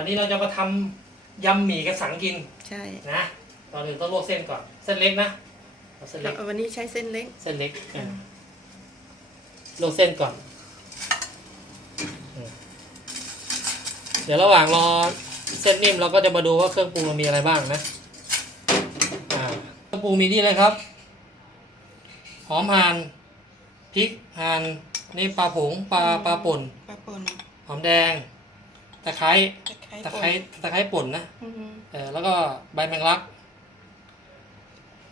วันนี้เราจะมาทำยำหมี่กระสังกินใช่นะตอนอื่นต้องลวกเส้นก่อน เส้นเล็กนะเอาเส้นเล็กเอาวันนี้ใช้เส้นเล็ก เส้นเล็กอ่าลวกเส้นก่อนอืมเดี๋ยวระหว่างรอเส้นนิ่มเราก็จะมาดูว่าเครื่องปรุงเรามีอะไรบ้างนะอ่าเครื่องปรุงมีนี่เลยครับ หอมหั่นพริกหั่นนี่ปลาผงปลาปลาป่น ปลาป่นหอมแดง ตะไคร้ตะไคร้ ตะไคร้ตะไคร้ป่นนะอืมเออแล้วก็ใบแมงลัก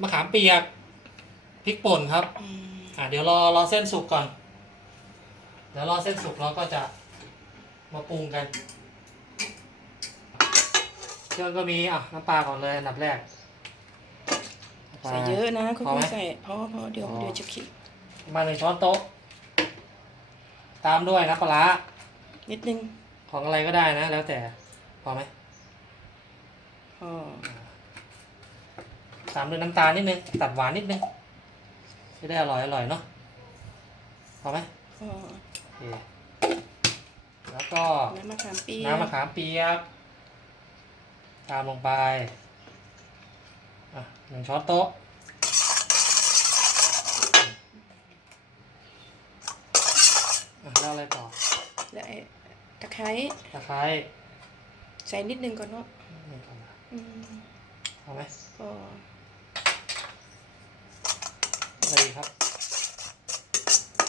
มะขามเปียกพริกป่นครับ อืมอ่าเดี๋ยวรอรอเส้นสุกก่อน เดี๋ยวรอเส้นสุกเราก็จะมาปรุงกันเครื่องก็มีอะน้ำปลาก่อนเลยอันดับแรกน้ำปลา ใส่เยอะนะค่พอไหมอยๆใส่เพราะเพราะเดี๋ยวอ๋อเดี๋ยวจะขิดประมาณหนึ่งช้อนโต๊ะ ตามด้วยน้ำปลาร้านิดนึงของอะไรก็ได้นะ แล้วแต่พ อไหมพอตามด้วยน้ำตาลนิดนึงตัดหวานนิดนึงจะได้อร่อยอร่อยเนาะพอไหมพอโอเคแล้วก็น้ำมะขามเปียกน้ำมะขามเปียกตามลงไปอะหนึ่งช้อนโต๊ะอะแล้วอะไรต่อ และไอ้ตะไคร้ตะไคร้ ใส่นิดนึงก่อนเนาะนี่ก่อนนะอืมเอาไหมก็อะไรดีครับ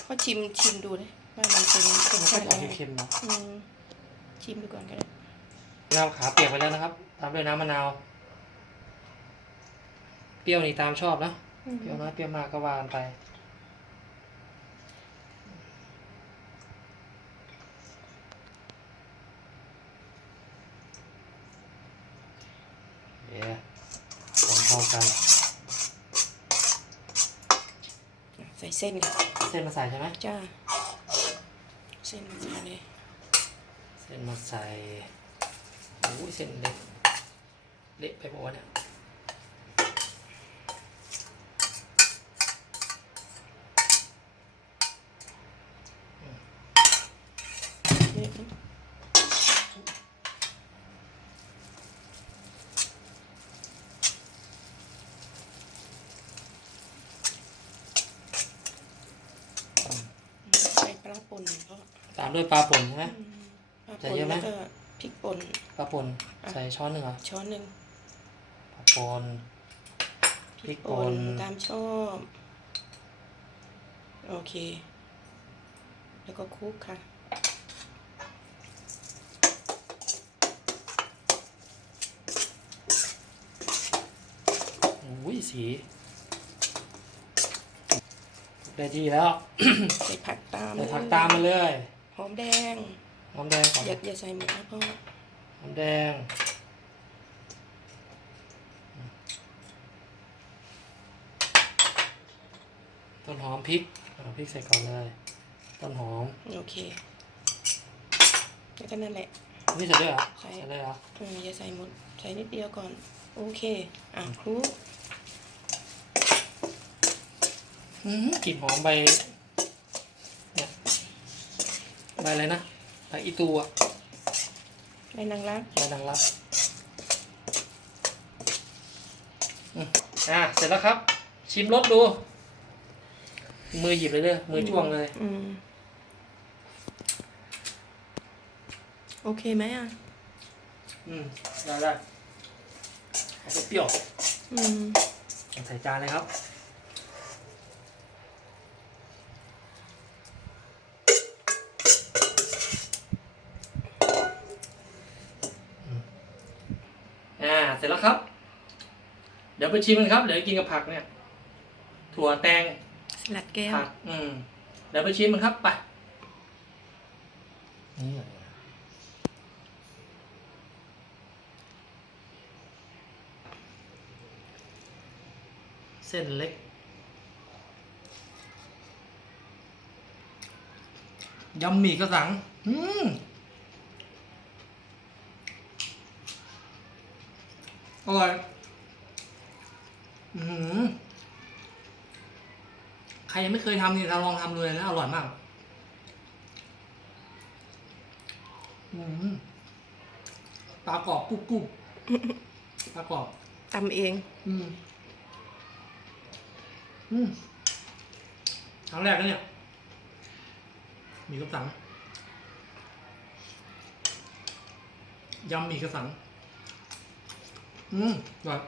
ก็ชิมชิมดูเลยว่ามันเป็นรสมันก็ชาติจะอยัอกงไงเค็มๆเนาะอืมชิมดูก่อนก็ได้น้ำมะขามเปียกไปแล้วนะครับ ตามด้วยน้ำมะนาว เปรี้ยวนี่ตามชอบนะอืมเปรี้ยวน้อยเปรี้ยวมากก็วางไป เดี๋ยวคนเข้ากัน ใส่เส้นค่ะเส้นมาใส่ใช่ไหมจ้า เส้นมาใส่เลยเส้นมาใส่โอ้ยเส้นเล็กเละไปหมดเนี่ย เละนะ ใส่ปลาป่นก็ตามด้วยปลาป่นใช่ไหม ปลาใส่ป่นเยอะไหม แล้วก็พริกป่น ปลาป่นใส่ช้อนหนึ่งเหรอช้อนหนึ่งปลาป่นพริกป่น ตามชอบโอเค แล้วก็คลุกค่ะ อุ้ยสี ได้ที่แล้ว ใส่ผักตามใส่ผักตามมาเลยหอมแดงหอมแดงก่อนอย่าอย่าใส่หมดนะพ่อหอมแดงต้นหอมพริกเอาพริกใส่ก่อนเลย ต้นหอม โอเค แล้วก็นั่นแหละ นี่ใส่ด้วยเหรอใส่ใส่เลยเหรอเอออย่าใส่หมด ใส่นิดเดียวก่อน โอเค อะคลุ กอื้อหือกลิ่นหอมใบเนี่ยใบอะไรนะใบอีตูอะในนางรักใบดังลับอืมอะเสร็จแล้วครับ ชิมรสดู มือหยิบเลยเด้อมือจ้วงเลยอืมโอเคไหมอะ อืม ได้ได้เอาเปรี้ยว อืม ใส่จานเลยครับ อ่า เสร็จแล้วครับ เดี๋ ยวไปชิมกันครับ เดี๋ยวกินกับผักเนี่ย ถั่วแตงสลัดแก้วผัก อืม เดี๋ยวไปชิมมันครับไปนี่อะไรอะเส้นเล็ก ยำหมี่กระสัง อืม อร่อยอืม ใครยังไม่เคยทำนี่เราลองทำดูเลยนะอร่อยมากอืมปลากรอบกรุบกรุบปลากรอบตำเอง อืมอืมครั้งแรกนะเนี่ย มีกระสังยำหมีกระสัง อืมอร่อย